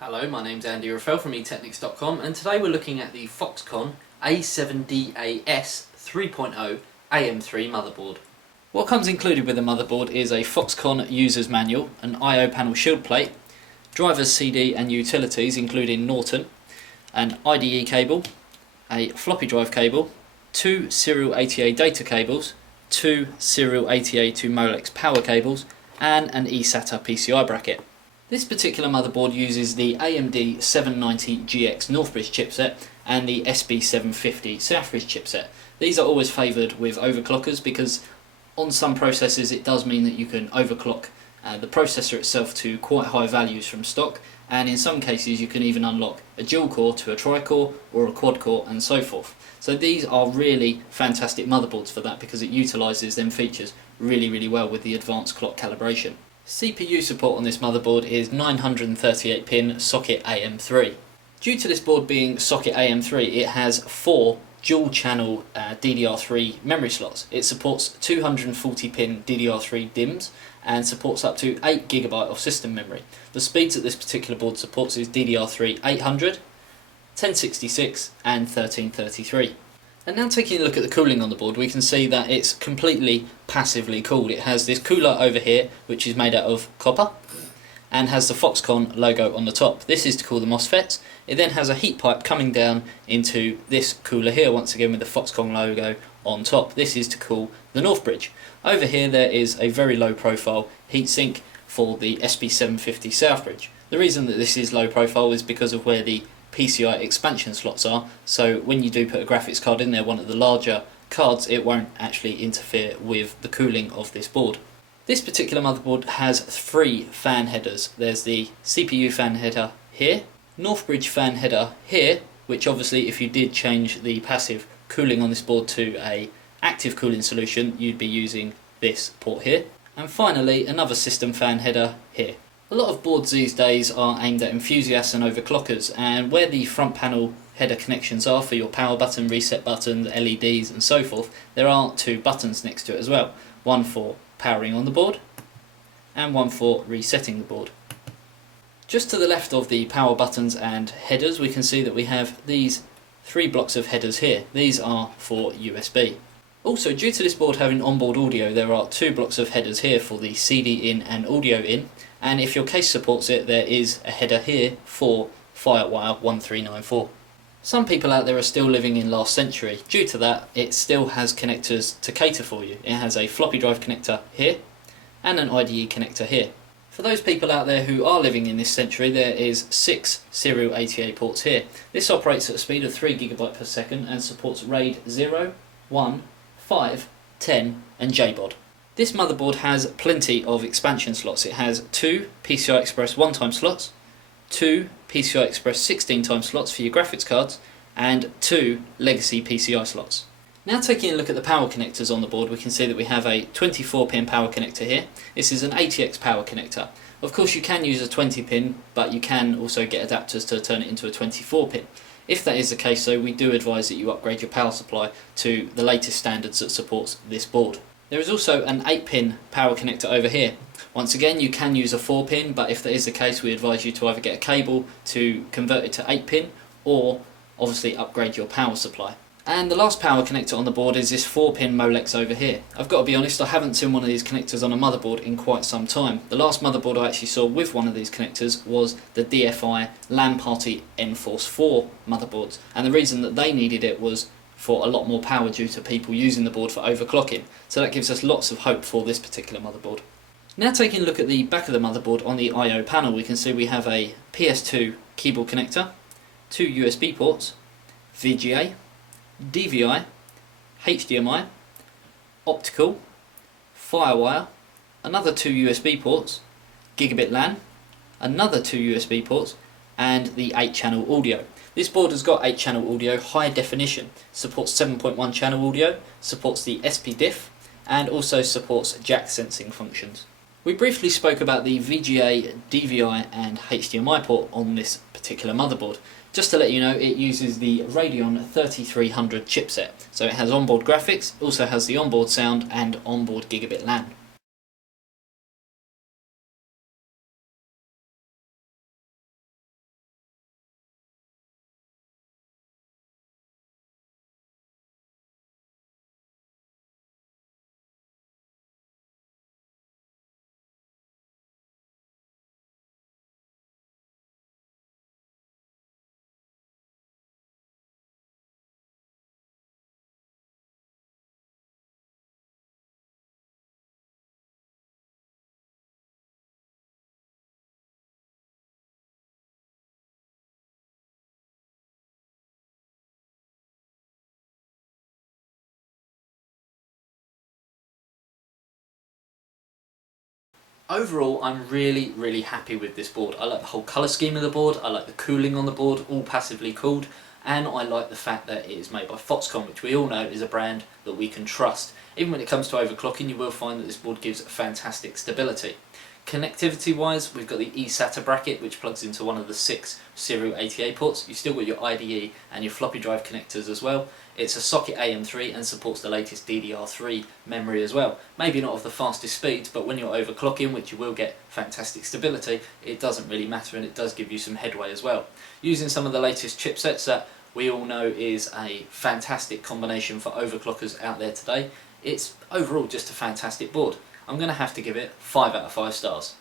Hello, my name's Andy Raffel from eTechnics.com, and today we're looking at the Foxconn A7DA-S 3.0 AM3 motherboard. What comes included with the motherboard is a Foxconn user's manual, an I/O panel shield plate, driver's CD and utilities including Norton, an IDE cable, a floppy drive cable, two serial ATA data cables, two serial ATA to Molex power cables, and an eSATA PCI bracket. This particular motherboard uses the AMD 790GX Northbridge chipset and the SB750 Southbridge chipset. These are always favoured with overclockers because on some processors it does mean that you can overclock the processor itself to quite high values from stock, and in some cases you can even unlock a dual core to a tri-core or a quad core and so forth. So these are really fantastic motherboards for that because it utilises them features really well with the advanced clock calibration. CPU support on this motherboard is 938 pin socket AM3. Due to this board being socket AM3, it has 4 dual channel DDR3 memory slots. It supports 240 pin DDR3 DIMMs and supports up to 8GB of system memory. The speeds that this particular board supports is DDR3 800, 1066 and 1333. And now taking a look at the cooling on the board, we can see that it's completely passively cooled. It has this cooler over here which is made out of copper and has the Foxconn logo on the top. This is to cool the MOSFETs. It then has a heat pipe coming down into this cooler here, once again with the Foxconn logo on top. This is to cool the Northbridge. Over here there is a very low profile heatsink for the SB750 Southbridge. The reason that this is low profile is because of where the PCI expansion slots are, so when you do put a graphics card in there, one of the larger cards, it won't actually interfere with the cooling of this board. This particular motherboard has 3 fan headers. There's the CPU fan header here, Northbridge fan header here, which obviously if you did change the passive cooling on this board to a active cooling solution, you'd be using this port here, and finally another system fan header here. A lot of boards these days are aimed at enthusiasts and overclockers, and where the front panel header connections are for your power button, reset buttons, LEDs and so forth, there are 2 buttons next to it as well. One for powering on the board and one for resetting the board. Just to the left of the power buttons and headers we can see that we have these 3 blocks of headers here. These are for USB. Also, due to this board having onboard audio, there are 2 blocks of headers here for the CD in and audio in, and if your case supports it, there is a header here for FireWire 1394. Some people out there are still living in last century. Due to that, it still has connectors to cater for you. It has a floppy drive connector here and an IDE connector here. For those people out there who are living in this century, there is 6 serial ATA ports here. This operates at a speed of 3GB per second and supports RAID 0, 1, 5, 10 and JBOD. This motherboard has plenty of expansion slots. It has 2 PCI Express 1x slots, 2 PCI Express 16x slots for your graphics cards, and 2 legacy PCI slots. Now taking a look at the power connectors on the board, we can see that we have a 24 pin power connector here. This is an ATX power connector. Of course you can use a 20 pin, but you can also get adapters to turn it into a 24 pin. If that is the case though, we do advise that you upgrade your power supply to the latest standards that supports this board. There is also an 8 pin power connector over here. Once again, you can use a 4 pin, but if that is the case, we advise you to either get a cable to convert it to 8 pin or obviously upgrade your power supply. And the last power connector on the board is this 4 pin Molex over here. I've got to be honest, I haven't seen one of these connectors on a motherboard in quite some time. The last motherboard I actually saw with one of these connectors was the DFI LAN Party Enforce 4 motherboards, and the reason that they needed it was for a lot more power due to people using the board for overclocking. So that gives us lots of hope for this particular motherboard. Now taking a look at the back of the motherboard on the I/O panel, we can see we have a PS2 keyboard connector, 2 USB ports, VGA, DVI, HDMI, optical, FireWire, another 2 USB ports, Gigabit LAN, another 2 USB ports, and the 8-channel audio. This board has got 8-channel audio high definition, supports 7.1 channel audio, supports the SPDIF, and also supports jack sensing functions. We briefly spoke about the VGA, DVI and HDMI port on this particular motherboard. Just to let you know, it uses the Radeon 3300 chipset, so it has onboard graphics, also has the onboard sound and onboard Gigabit LAN. Overall, I'm really happy with this board. I like the whole colour scheme of the board, I like the cooling on the board, all passively cooled, and I like the fact that it is made by Foxconn, which we all know is a brand that we can trust. Even when it comes to overclocking, you will find that this board gives fantastic stability. Connectivity wise, we've got the eSATA bracket, which plugs into one of the 6 serial ATA ports. You've still got your IDE and your floppy drive connectors as well. It's a socket AM3 and supports the latest DDR3 memory as well. Maybe not of the fastest speeds, but when you're overclocking, which you will get fantastic stability, it doesn't really matter, and it does give you some headway as well. Using some of the latest chipsets that we all know is a fantastic combination for overclockers out there today, it's overall just a fantastic board. I'm going to have to give it 5 out of 5 stars.